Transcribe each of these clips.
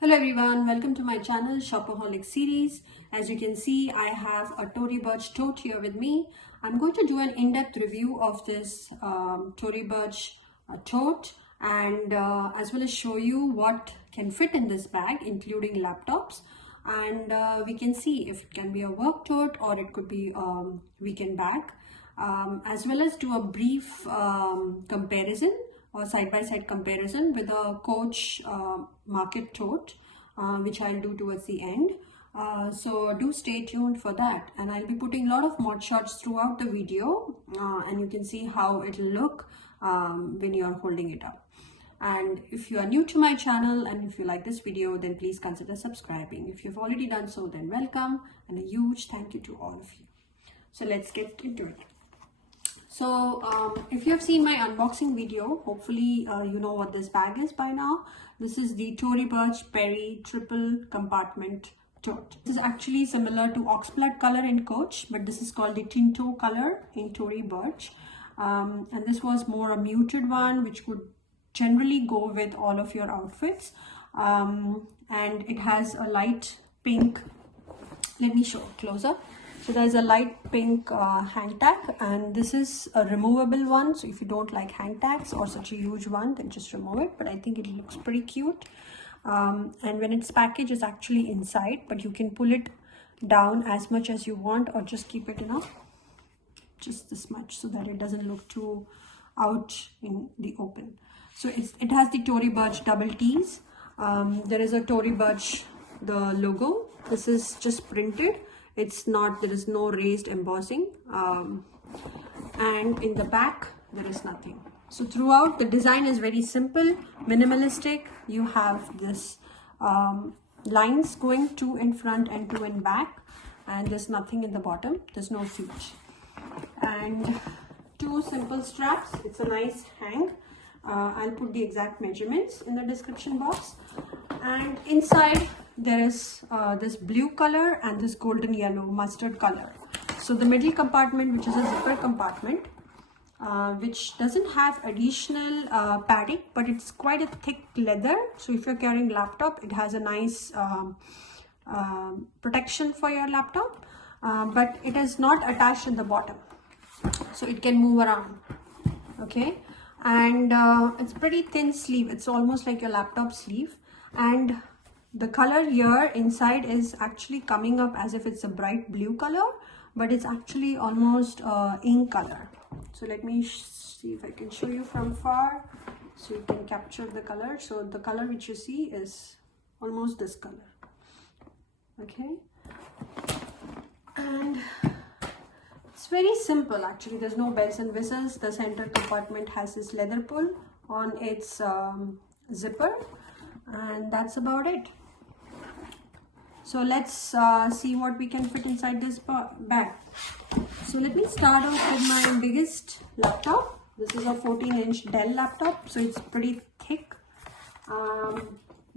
Hello everyone, welcome to my channel Shopaholic series. As you can see, I have a Tory Burch tote here with me. I'm going to do an in-depth review of this Tory Burch tote and as well as show you what can fit in this bag, including laptops. And we can see if it can be a work tote or it could be a weekend bag, as well as do a brief comparison or side-by-side comparison with a Coach market tote, which I'll do towards the end. So do stay tuned for that, and I'll be putting a lot of mod shots throughout the video, and you can see how it'll look when you're holding it up. And if you are new to my channel and if you like this video, then please consider subscribing. If you've already done so, then welcome, and a huge thank you to all of you. So let's get into it. So if you have seen my unboxing video, hopefully you know what this bag is by now. This is the Tory Burch Perry triple compartment tote. This is actually similar to Oxblood color in Coach, but this is called the Tinto color in Tory Burch. And this was more a muted one, which could generally go with all of your outfits. And it has a light pink. Let me show closer. So there's a light pink hang tag, and this is a removable one. So if you don't like hang tags or such a huge one, then just remove it. But I think it looks pretty cute. And when it's packaged, it's actually inside, but you can pull it down as much as you want, or just keep it enough, just this much, so that it doesn't look too out in the open. So it has the Tory Burch double T's. There is a Tory Burch, the logo. This is just printed. It's not, there is no raised embossing, and in the back there is nothing. So throughout, the design is very simple, minimalistic. You have this lines going two in front and two in back, and there's nothing in the bottom. There's no feet, and two simple straps. It's a nice hang. I'll put the exact measurements in the description box. And inside there is this blue color and this golden yellow mustard color. So the middle compartment, which is a zipper compartment, which doesn't have additional padding, but it's quite a thick leather. So if you're carrying laptop, it has a nice protection for your laptop, but it is not attached in the bottom, so it can move around. Okay, and it's pretty thin sleeve. It's almost like your laptop sleeve, and the color here inside is actually coming up as if it's a bright blue color, but it's actually almost ink color. So let me see if I can show you from far so you can capture the color. So the color which you see is almost this color. Okay, and it's very simple actually. There's no bells and whistles. The center compartment has this leather pull on its zipper, and that's about it. So let's see what we can fit inside this bag. So let me start off with my biggest laptop. This is a 14-inch Dell laptop, so it's pretty thick.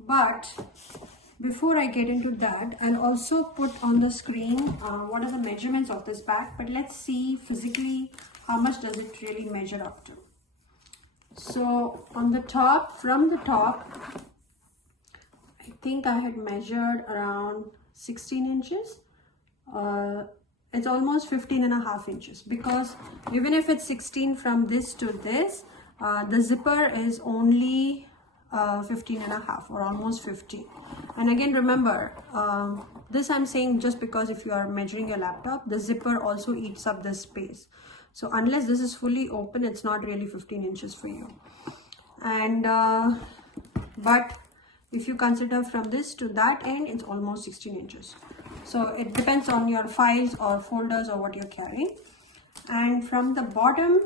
But before I get into that, I'll also put on the screen what are the measurements of this bag. But let's see physically how much does it really measure up to. So on the top, from the top, I think I had measured around 16 inches. It's almost 15.5 inches, because even if it's 16 from this to this, the zipper is only 15.5 or almost 15. And again, remember, this I'm saying just because if you are measuring your laptop, the zipper also eats up the space. So unless this is fully open, it's not really 15 inches for you. And but if you consider from this to that end, it's almost 16 inches. So it depends on your files or folders or what you're carrying. And from the bottom,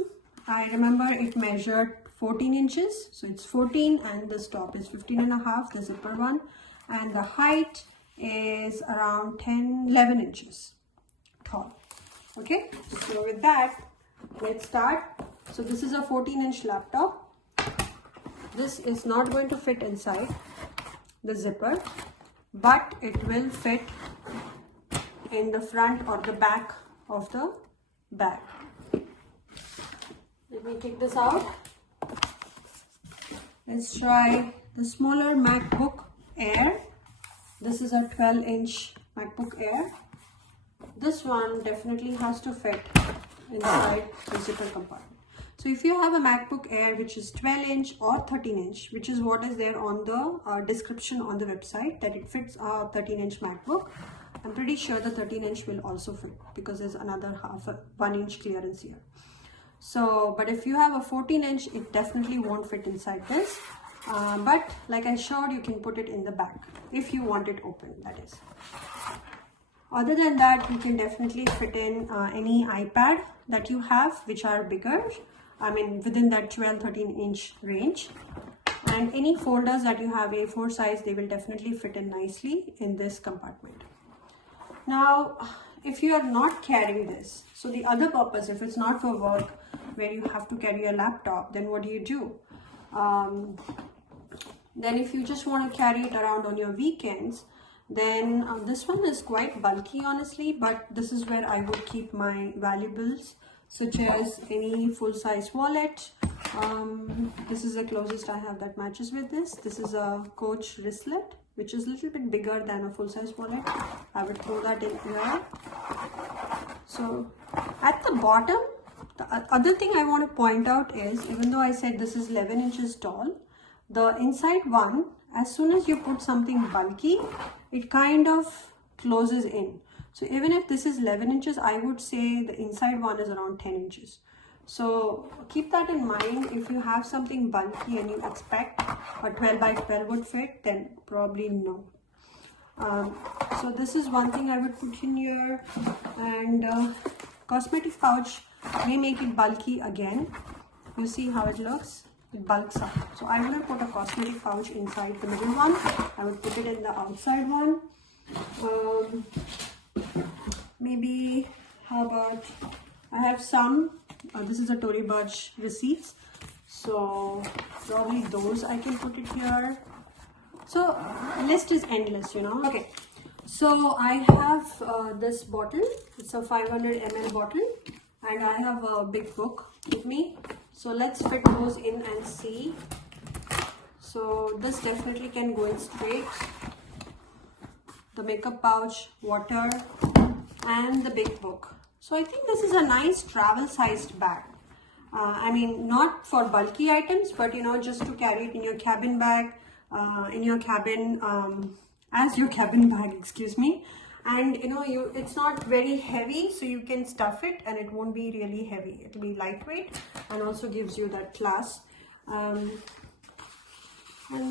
I remember it measured 14 inches. So it's 14, and this top is 15.5, the zipper one. And the height is around 11 inches tall. Okay, so with that, let's start. So this is a 14-inch laptop. This is not going to fit inside the zipper, but it will fit in the front or the back of the bag. Let me take this out. Let's try the smaller MacBook Air. this is a 12-inch MacBook Air. This one definitely has to fit inside the zipper compartment. So if you have a MacBook Air which is 12-inch or 13-inch, which is what is there on the description on the website, that it fits a 13-inch MacBook, I'm pretty sure the 13-inch will also fit because there's another 1-inch clearance here. So, but if you have a 14-inch, it definitely won't fit inside this. But like I showed, you can put it in the back if you want it open, that is. Other than that, you can definitely fit in any iPad that you have which are bigger. I mean within that 12-13-inch range, and any folders that you have A4 size, they will definitely fit in nicely in this compartment. Now if you are not carrying this, so the other purpose, if it's not for work where you have to carry a laptop, then what do? Then if you just want to carry it around on your weekends, then this one is quite bulky honestly, but this is where I would keep my valuables, such as any full-size wallet. This is the closest I have that matches with this. This is a Coach wristlet, which is a little bit bigger than a full-size wallet. I would throw that in here. So at the bottom, the other thing I want to point out is, even though I said this is 11 inches tall, the inside one, as soon as you put something bulky, it kind of closes in. So even if this is 11 inches, I would say the inside one is around 10 inches. So keep that in mind. If you have something bulky and you expect a 12 by 12 would fit, then probably no. So this is one thing I would put in here. And cosmetic pouch may make it bulky again. You see how it looks? It bulks up. So I will put a cosmetic pouch inside the middle one. I would put it in the outside one. Maybe, how about, I have some, this is a Tory Burch receipts, so probably those I can put it here. So list is endless, you know. Okay, so I have this bottle. It's a 500 ml bottle, and I have a big book with me. So let's fit those in and see. So this definitely can go in straight. The makeup pouch, water, and the big book. So I think this is a nice travel sized bag. I mean, not for bulky items, but you know, just to carry it in your cabin bag, in your cabin, as your cabin bag, excuse me. And you know, it's not very heavy, so you can stuff it and it won't be really heavy. It'll be lightweight and also gives you that class. And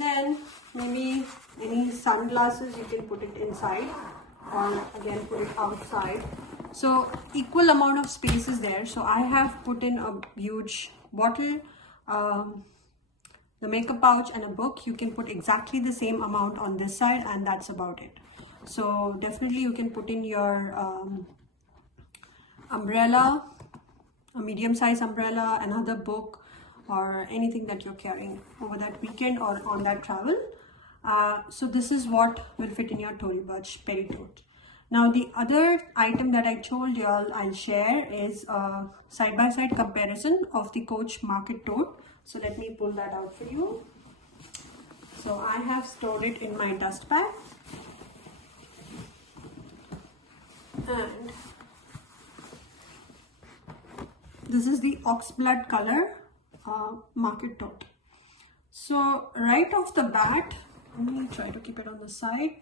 then maybe any sunglasses, you can put it inside, or again put it outside. So equal amount of space is there. So I have put in a huge bottle, the makeup pouch, and a book. You can put exactly the same amount on this side, and that's about it. So definitely you can put in your umbrella, a medium-sized umbrella, another book, or anything that you're carrying over that weekend or on that travel. So this is what will fit in your Tory Burch Perry tote. Now the other item that I told y'all I'll share is a side-by-side comparison of the Coach Market tote. So let me pull that out for you. So I have stored it in my dust bag. And this is the oxblood color Market tote. So right off the bat, let me try to keep it on the side.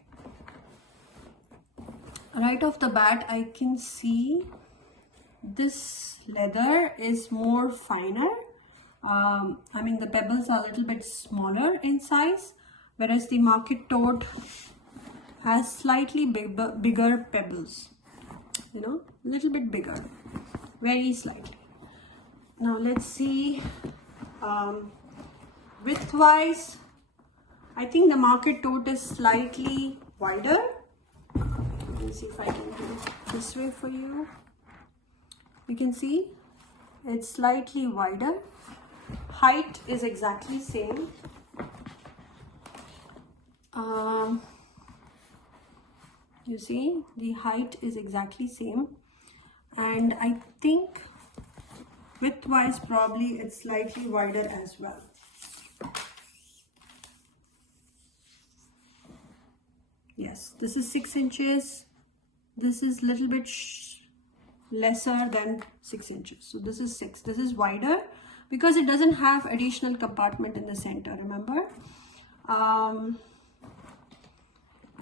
Right off the bat, I can see this leather is more finer. I mean, the pebbles are a little bit smaller in size, whereas the Market tote has slightly bigger pebbles, you know, a little bit bigger, very slightly. Now let's see, width wise, I think the Market tote is slightly wider. Let me see if I can do it this way for you. You can see it's slightly wider. Height is exactly same. You see the height is exactly same, and I think width wise probably it's slightly wider as well. Yes, this is 6 inches. This is little bit lesser than 6 inches. So this is 6. This is wider because it doesn't have additional compartment in the center, remember?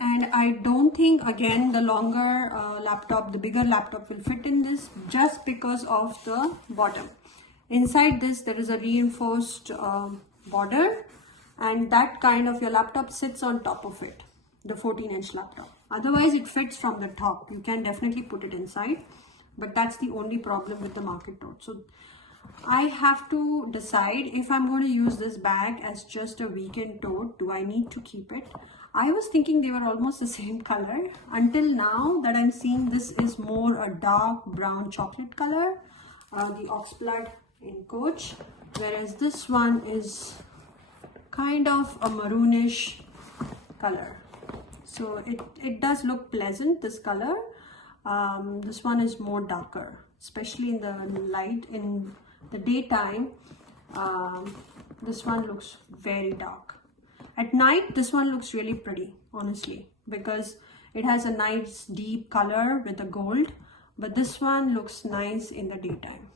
And I don't think, again, the longer laptop, the bigger laptop will fit in this just because of the bottom. Inside this, there is a reinforced border, and that kind of your laptop sits on top of it, the 14-inch laptop. Otherwise, it fits from the top. You can definitely put it inside, but that's the only problem with the Market Tote. So I have to decide if I'm going to use this bag as just a weekend tote. Do I need to keep it? I was thinking they were almost the same color until now that I'm seeing this is more a dark brown chocolate color, the Oxblood in Coach, whereas this one is kind of a maroonish color. So it does look pleasant, this color. This one is more darker, especially in the light, in the daytime. This one looks very dark. At night, this one looks really pretty, honestly, because it has a nice deep color with the gold, but this one looks nice in the daytime.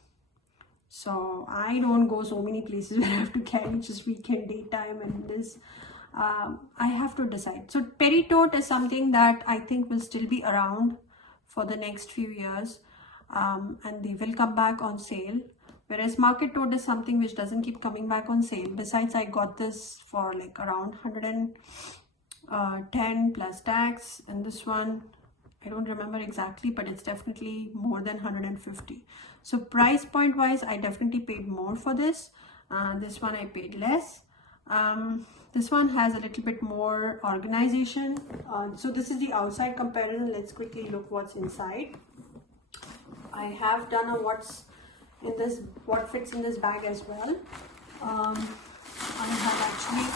So I don't go so many places where I have to carry just weekend, daytime, and this. I have to decide. So Perry Tote is something that I think will still be around for the next few years, and they will come back on sale. Whereas Market Tote is something which doesn't keep coming back on sale. Besides, I got this for like around 110 plus tax, and this one, I don't remember exactly, but it's definitely more than 150. So price point wise, I definitely paid more for this. This one I paid less. This one has a little bit more organization. So this is the outside comparison. Let's quickly look what's inside. I have done a what fits in this bag as well. I have actually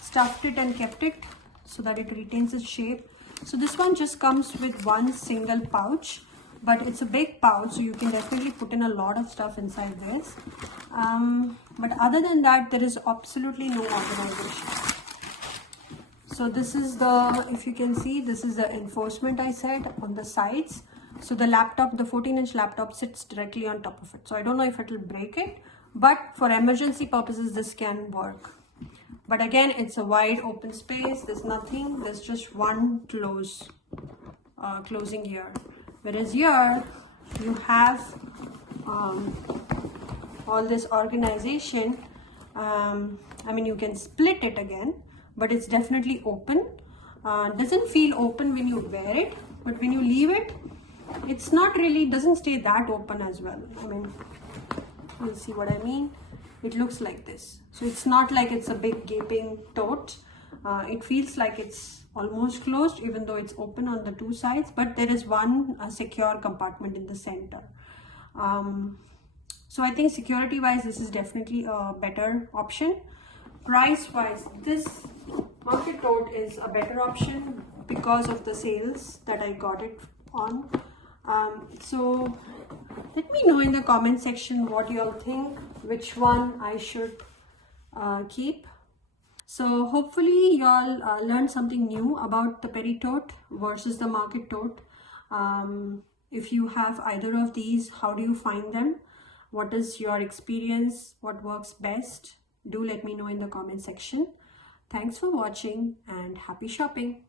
stuffed it and kept it so that it retains its shape. So this one just comes with one single pouch, but it's a big pouch, so you can definitely put in a lot of stuff inside this. But other than that, there is absolutely no organization. So this is the, if you can see, this is the enforcement I said on the sides. So the laptop, the 14-inch laptop sits directly on top of it. So I don't know if it will break it, but for emergency purposes, this can work. But again, it's a wide open space. There's nothing. There's just one closing here. Whereas here, you have all this organization. I mean, you can split it again, but it's definitely open. Doesn't feel open when you wear it, but when you leave it, it's not really, doesn't stay that open as well. I mean, you'll see what I mean. It looks like this. So it's not like it's a big gaping tote. It feels like it's almost closed, even though it's open on the two sides, but there is one secure compartment in the center. So I think security wise, this is definitely a better option. Price wise, this Market Tote is a better option because of the sales that I got it on. So let me know in the comment section what you all think, which one I should keep. So hopefully you all learned something new about the Perry Tote versus the Market Tote. If you have either of these, how do you find them? What is your experience? What works best? Do let me know in the comment section. Thanks for watching and happy shopping.